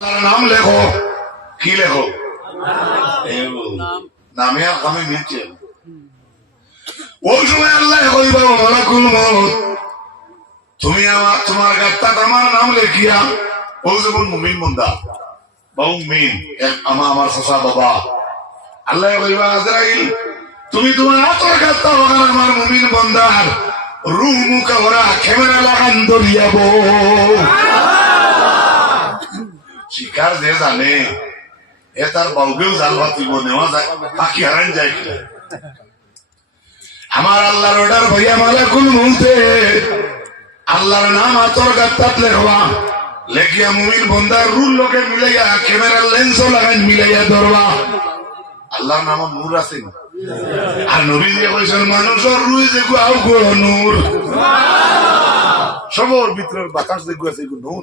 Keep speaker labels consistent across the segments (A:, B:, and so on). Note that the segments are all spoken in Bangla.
A: নাম লেখো। কি লেখো? নামে আর কামে মিলছে ওই সময় আল্লাহ কইবা মালাকুল তুমি আমার, তোমার গাত্তাত আমার নাম লেখিয়া, ও যেমন মুমিন বন্দা। বহু মিন আমার আমার সসা বাবা। আল্লাহ কইবা আজরাইল, তুমি তোমার আতর গাত্তা ওখানে আমার মুমিন বন্দার। রুহ মুখা ওরা ক্যামেরা লাগান দরিয়াবো শিকার যে জানে এ তার বাউকেও জাল ভাতিব নেওয়া যায় বাকি হারান যায়। আমার আল্লাহর অর্ডার ভাইয়া মালাকুল মুহূর্তে আল্লাহর নাম আতর গাত্তাত লেখবা লেখিয়া মুমিন বন্দার রুল লোকে মিলাইয়া ক্যামেরার লেন্সও লাগাই মিলাইয়া ধরবা আল্লাহর নাম নূর আছে? আর নবী দিয়ে কইছেন মানুষের রুই যে আউ নূর সবর ভিতরের বাতাস দেখু আছে নূর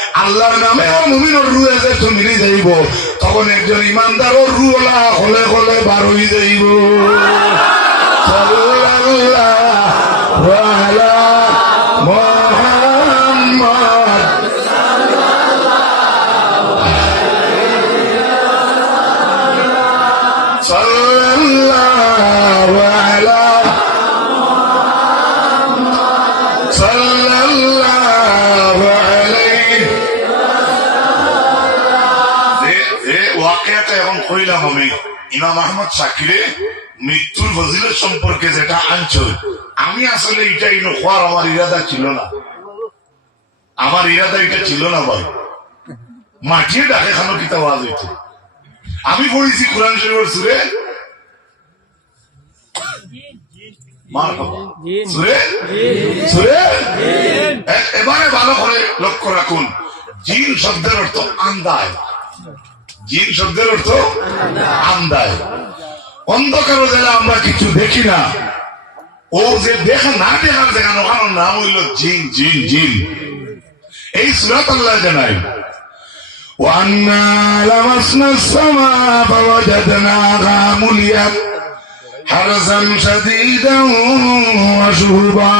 A: আল্লাহর নামে মুমিনের রু আছে তো মিলি যাইব। তখন একজন ইমানদারও রু ওলা হলে হলে বার হয়ে যাইব। সাল্লাল্লাহু ওয়াকিয়াটা এখন কইলাম আমি ইমাম আহমদ শাকিরে মৃত্যুর ফজিলত সম্পর্কে যেটা আনছো, আমি আসলে এটা ইনো হওয়ার আমার ইরাদা ছিল না। আমার ইরাদা এটা ছিল না ভাই। মাটিয়ে ডাকে খানো কিতা ওয়াজ হইতে আমি পড়েছি কোরআন শরীফের সুরে। এবারে ভালো করে লক্ষ্য রাখুন। জিন শব্দের অর্থ আন্দায় জিন শব্দের অর্থ আন্দায় অন্ধকার যারা আমরা কিছু দেখি না ও যে দেখা না দেখার দেখানো ওখানে নাম হইল জিন জিন জিন এই সুরাত আল্লাহ জানাই وأنا لمسنا السماء فوجدناها مليت حرسا شديدا وشهبا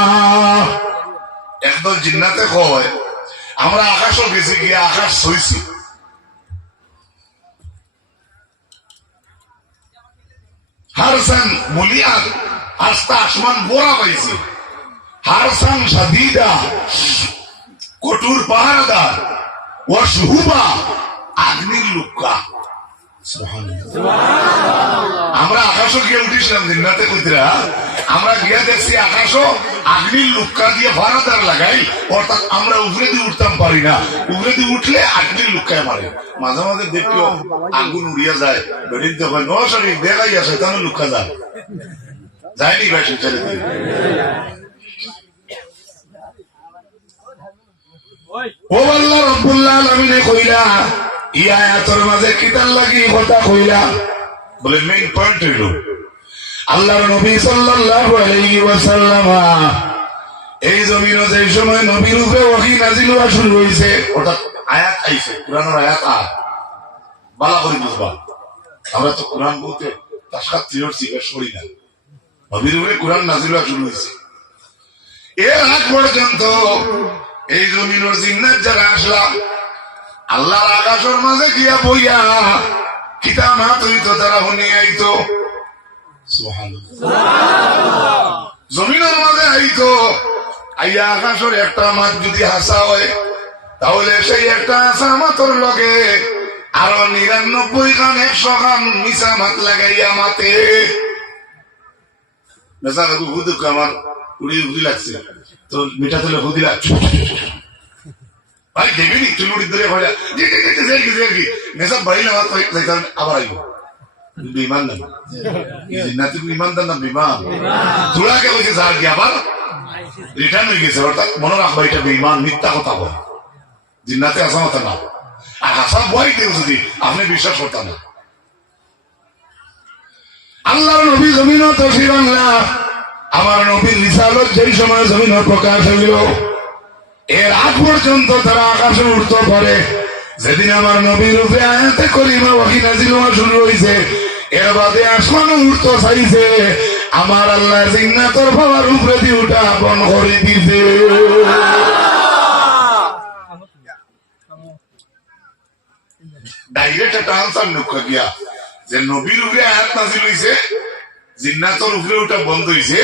A: একদল জিন্নাতে কয় আমরা আকাশও গেছি গিয়ে আকাশ সইছি হারসান মুলিয়াত আস্তা আসমান বোরা পাইছে। হারসান সাদিদা, কঠোর পাহারাদার ও সুহুবা আগ্নির লুকা আমরা আকাশও গিয়ে উঠিস দিন রাতে কইতরা আমরা গিয়া দেখছি আকাশও আগ্নির লুক্কা দিয়ে ভাড়াদার লাগাই, অর্থাৎ আমরা উপরে দিয়ে উঠতাম পারি না। উপরে দিয়ে উঠলে আগ্নির লুক্কায় মারে। মাঝে মাঝে দেখিও আগুন উড়িয়া যায়। বেরিয়ে দেখেন ও দেখাই আসে তাহলে লুক্কা যায় যায়নি ভাই ছেলে ও আল্লাহ রব্বুল্লাহ আলামিনে কইলা ই আয়াতের মাঝে লাগি কথা কইলা বলে মেইন পয়েন্ট আল্লাহর নবী সাল্লাল্লাহু আলাইহি ওয়াসাল্লাম, এই জমিনে যে সময় নবীর উপরে ওহী নাজিল হওয়া শুরু হইছে অর্থাৎ আয়াত আইছে, কোরআনের আয়াত আর। বালা করে বুঝবা। আমরা তো কোরআন বলতে তার সাথে তিরর শিকার সরি না। নবীর উপরে কোরআন নাজিল হওয়া শুরু হইছে। এর আগ পর্যন্ত এই জমিনের জিন্নাত যারা আসলাম আল্লাহর আকাশের মাঝে গিয়া বইয়া কিতা মাত হইতো, তারা শুনি আইতো। জমিনের মাঝে আইতো আইয়া আকাশের একটা মাছ যদি হাসা হয় তাহলে সেই একটা হাসা মাতর লগে আরও নিরানব্বই খান একশো খান মিশা মাত লাগাইয়া মাতে আমার উড়ি উড়ি লাগছে তো মিঠা হুদি লাগছে ভাই দেবেনি ধরে যে নেশা আবার আইব বিমান না নাতি বিমানদার না বিমান? তোরাকে কইছে স্যার কি আবার রিটার্ন হয়ে গেছে। অর্থাৎ মনে রাখব এটা বিমান মিথ্যা কথা বলে। জিন্নাতে আসা কথা না। আর হাসা বই কেউ যদি আপনি বিশ্বাস করতেন না। আল্লাহর নবী জমিন তফসির বাংলা। আমার নবীর রিসালত যেই সময় জমিন প্রকাশ হইল এর আগ পর্যন্ত তারা আকাশে উঠতে পারে। যেদিন আমার নবীর রূপে আয়াতে করিমা ওয়াহি নাজিল শুরু হয়েছে এর বাদে আসমান উঠতে চাইছে আমার আল্লাহ জিন্নাতর বাবার উপরে দিয়ে উঠা করে দিছে। ডাইরেক্ট একটা আনসার গিয়া যে নবীর উপরে আয়াত নাজিল হইছে, জিন্নাতর উপরে বন্ধ হইছে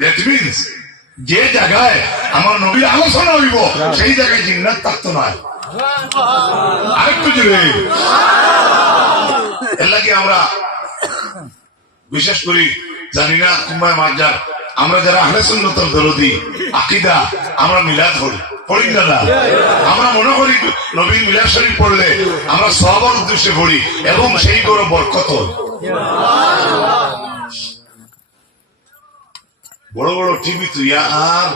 A: দ্যাট মিনস যে জায়গায় আমার নবীর আলোচনা হইব, সেই জায়গায় জিন্নাত থাকতো না। আরেকটু জুড়ে এর লাগে আমরা বিশেষ করি জানি না কুম্বায় মার্জার। আমরা যারা আহলে সুন্নতর দরদি, আকিদা, আমরা মিলাদ করি। আমরা মনে করি নবীন মিলাদ শরীফ পড়লে আমরা সবার উদ্দেশ্যে পড়ি এবং সেই করে বরকত বড় বড় টিভি তুই আর।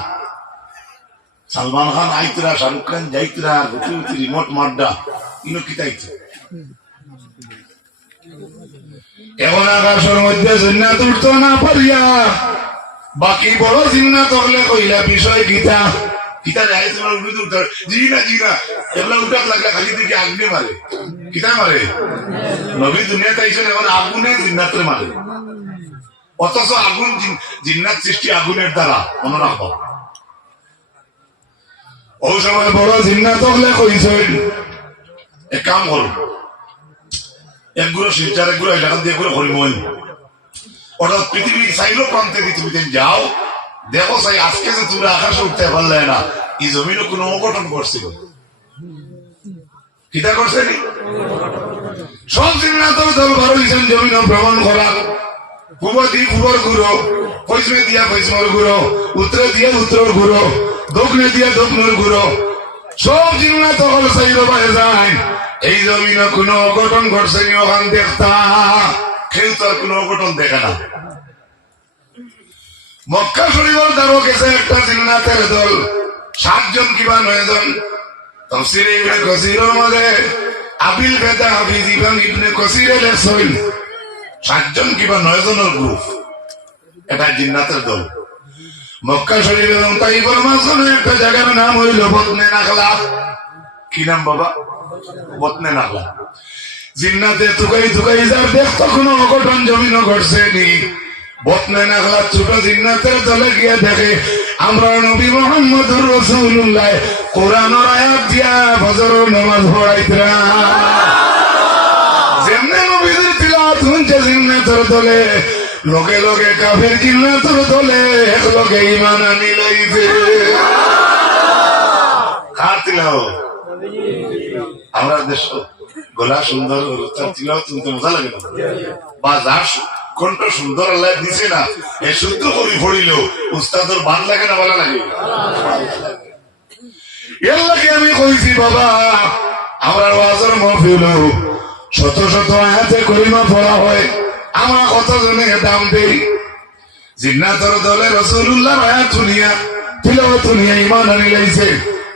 A: সালমান খান আইতরা, শাহরুখ খান যাইতরা রিমোট মাড্ডা, ইনো কিতাইতো এখন আকাশের মধ্যে জিন্নাত উঠতো না পারিয়া বাকি বড় জিন্নাত হলে কইলা বিষয় গীতা বড় জিন্নাত এক কাম করো। একগুলো শিলচার একগুলো এলাকা দিয়ে করে হরিমল অর্থাৎ পৃথিবীর সাইলো প্রান্তে পৃথিবীতে যাও, দেখো সাই, আজকে যে তুমি আকাশে উঠতে পারলে না, এই জমিনে কোনো অঘটন করছিল কিতা করছে নি? সব দল ভালো জমিন ভ্রমণ করার পূর্ব দিয়ে পূর্বর গুরু পশ্চিমে দিয়া পশ্চিমের গুরু উত্তরে দিয়া উত্তর গুরু দক্ষিণে দিয়া দক্ষিণের গুরু সব জিন্নাত হল সাইলো পায়ে যায়। এই জমিনে কোনো অঘটন ঘটছে নি, ওখান দেখতা কেউ তো আর কোনো অঘটন দেখে না। মক্কা শরীফের দ্বারও গেছে একটা জিন্নাতের দল, সাতজন কিবা নয় জন তফসিরে ইবনে কসিরের মধ্যে আবিল বেদা হাফিজ ইবন কসিরে সাতজন কিবা নয় জনের গ্রুপ? এটা জিন্নাতের দল। মক্কা শরীফ এবং তাইফের মাঝখানে একটা জায়গার নাম হইল বতনে নাখলা। কি নাম বাবা? বতনে নাখলা জিন্নাতে তুকাই তুকাই যার দেখতো কোনো অঘটন জমিন ঘটছে নি। বতনে নাখলা ছোট জিন্নাতের দলে গিয়ে দেখে, আমরা নবী মোহাম্মদ রসুল্লাহ কোরআনের আয়াত দিয়া ফজর নামাজ পড়াইতরা। যেমনে নবীদের তিলাওয়াত শুনছে জিন্নাতের দলে, লগে লগে কাফের জিন্নাতের দলে, এক লগে ইমান আনি লইছে। কার তিলাওয়াত? আমরা দেশ গলা সুন্দর শুনতে মজা লাগে না? বা যার কণ্ঠ সুন্দর আল্লাহ দিছে না? এ শুদ্ধ উস্তাদর বান লাগে না ভালো লাগে? আমি কইছি, বাবা, আমার ওয়াজের মহফিল শত শত আয়াতে করিমা পড়া হয়। আমরা কত জনে দাম দেই। জিন্নাতর দলে রসুল্লাহ আয়াত শুনিয়া, তিলাওয়াত শুনিয়া ইমান আনি লাইছে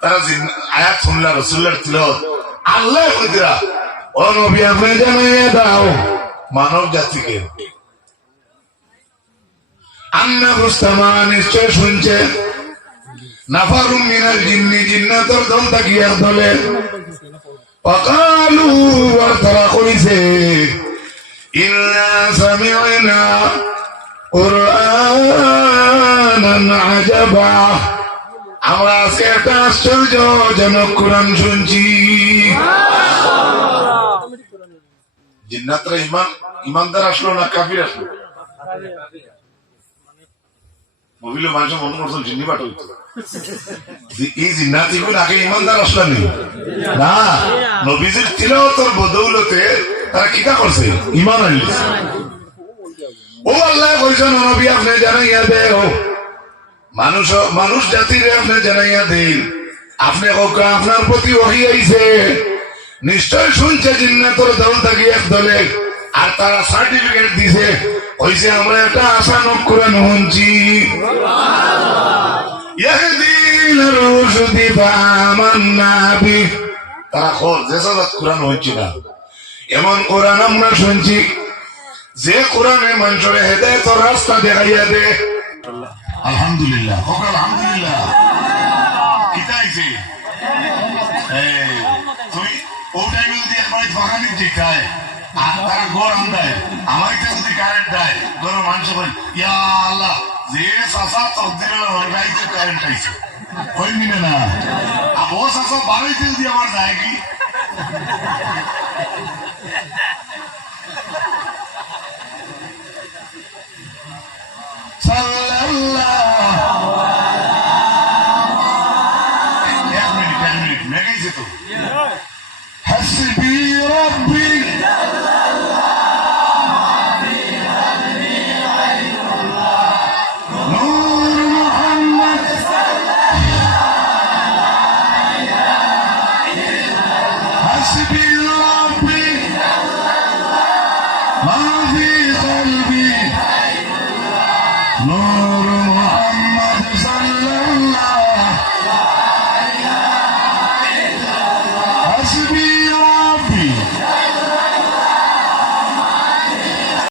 A: তারা আয়াত শুনলা রসুল্লাহর ছিল আল্লাহ দাও মানব জাতিকে। আন্না বুস্তামা নিশ্চয় শুনছে। নাফারুম মিনাল জিন্নি, জিন্নাতর দল তাকিয়ার দলে কইছে, ইন্না সামি'না কুরআনান আজাবা। আমরা আজকে একটা কোরআন শুনছি। জিন্নাতরা ইমান ইমানদার আসলো না কাফির আসলো? মহিলা মানুষ মনে করছেন জিন্নি বাট এই জিন্নাতি গুণ আগে ইমানদার আসলানি না? নবীজির তিলাওয়াতের বদৌলতে তারা কিটা করছে? ইমান আনলিছে। ও আল্লাহ কইছেন নবী, আপনি জানাইয়া দেও মানুষ মানুষ জাতিরে আপনি জানাইয়া দিন আপনি আপনার প্রতি ওহি আইছে নিশ্চয় শুনছে জিন্নাতর দল থাকি এক দলে। আর তারা সার্টিফিকেট দিছে। কইছে আমরা একটা আশা নক করে নুনছি ইয়াহদিন রুশদি ফামান্না বি তারা খোঁজ যে কোরআন হচ্ছে না। এমন কোরআন আমরা শুনছি। যে কোরআনে মানুষের হেদায়ত রাস্তা দেখাইয়া দে। আলহামদুলিল্লাহ। হোক আলহামদুলিল্লাহ। কিতা আইছে এই, ও টাইমে যদি একবার ফাঁকানি জিকায় আর তারা গড় আন্দায় আমার কাছে যদি কারেন্ট দেয় ধরো মানুষ বল ইয়া আল্লাহ যে সাসা তকদিরের হরগাইতে কারেন্ট আইছে। হইনি না? ও সাসা বাড়াইতে যদি আমার যায় কি? to be